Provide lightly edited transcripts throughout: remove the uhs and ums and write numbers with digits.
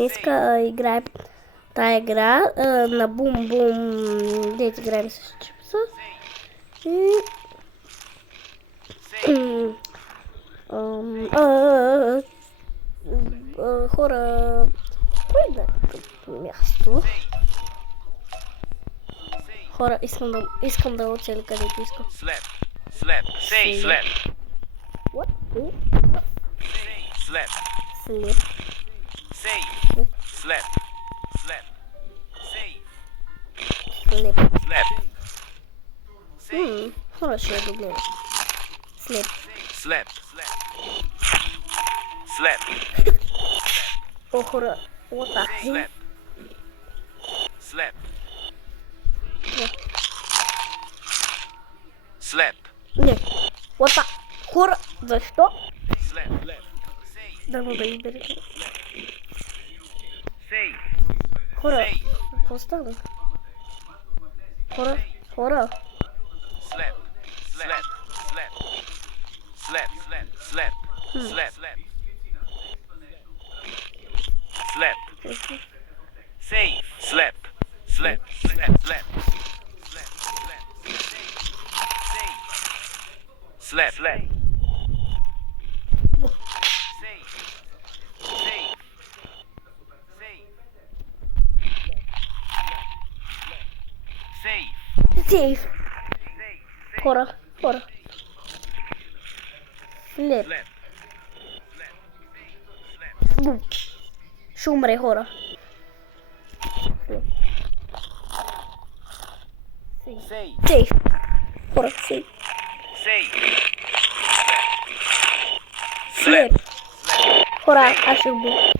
днеска играем тая игра на бум-бум, дете играем с чипса. И... хора, кое да място? Хора, искам да уча ли където искам. Slap. Say slap. What? Slap. Слеп. Say slap. Slap. Say Слеп. slap. Say Хорошо, я дублирую. Слеп. slap. Slap. О, хора, вот так. Slap. Slap. Slap. Нет, вот так. Хора, за что? Slap. Да ну да и бери. Say. Хора, поставлю. Хора. Slap. Slap. Slap. Slap. Slap. Slap. Slap. Say slap. Slap. Slap. Slap. Slap. Сейф. Хора. Слеп. Бум. Ще умре, хора. Сейф. Хора, сейф. Слеп. Хора, аз ще убия.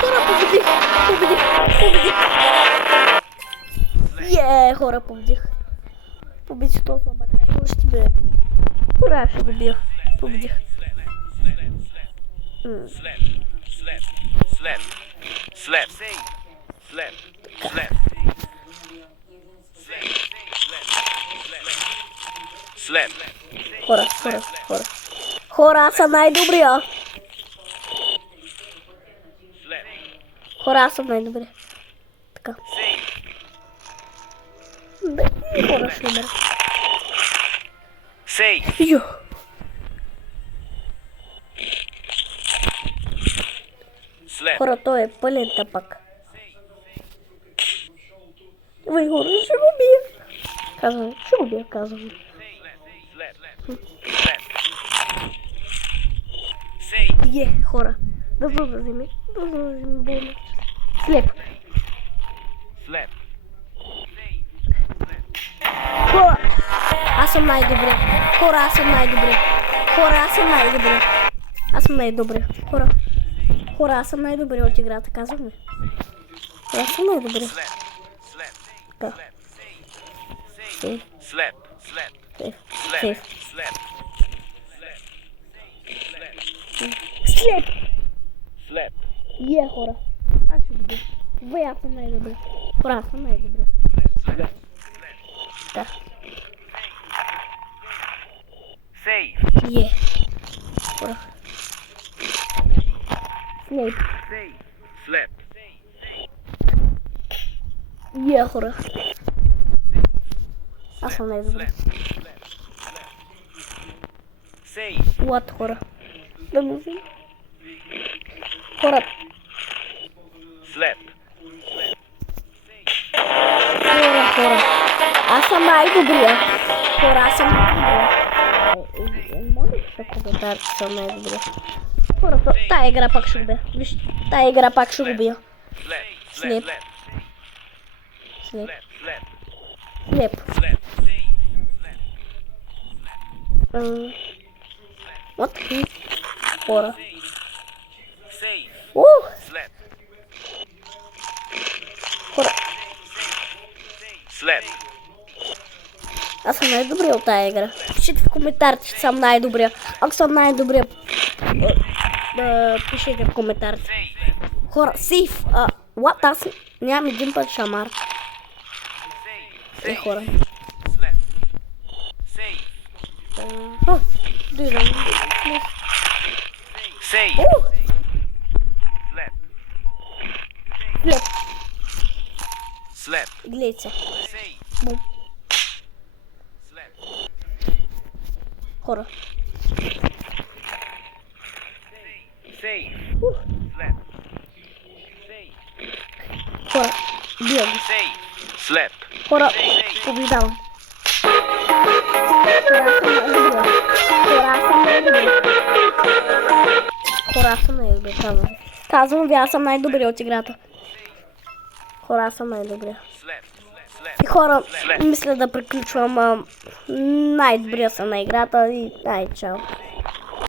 Хора, победих. Хора, победих. Победих толкова батария. Уж тебе. Хора, ще убия. Победих. Хора, аз съм най-добрия. Хора, аз съм най-добрия. Така. Хора, ще умре. Йо. Хора, той е пълен тъпак. Вай, хора, ще го убия. Казвам. Хора. Да вземи болно. Слеп. Хора, аз съм най-добре. Аз съм най-добре от играта, казвам ли? Аз съм най-добре. Така. Сейф. Слеп. Хора. Аз ще бъде. Вай, аз съм най-добре. Хора, аз съм най-добре. Да. Хора. Slap. Хора. Аз съм най-добре. What, хора? Да му взем. Хора. Хора. Аз съм най-добрия. Може ли да коментар, че съм най-добрия? Хора, тая игра пак ще убия. Вижте, тая игра пак ще убия. Слеп. What? Хора. Хора. Аз съм най-добрия от тая игра. Пишете в коментарите, че съм най-добрия. Ако съм най-добрия, пишете в коментарите. Хора, сейф. What? Аз нямам един път шамар. Хора. Слеп. Slap. Глейте. Save. Бум. Slap. Хора. Save. Slap. Save. Хора. Бия ги. Save. Slap. Хора. Побеждавам. Хора, аз съм най-добре, казвам. Казвам ви, аз съм най-добре от играта. Хора, аз съм най-добре. Slap. И хора, мисля да приключвам. Най-добрия съм на играта и чао.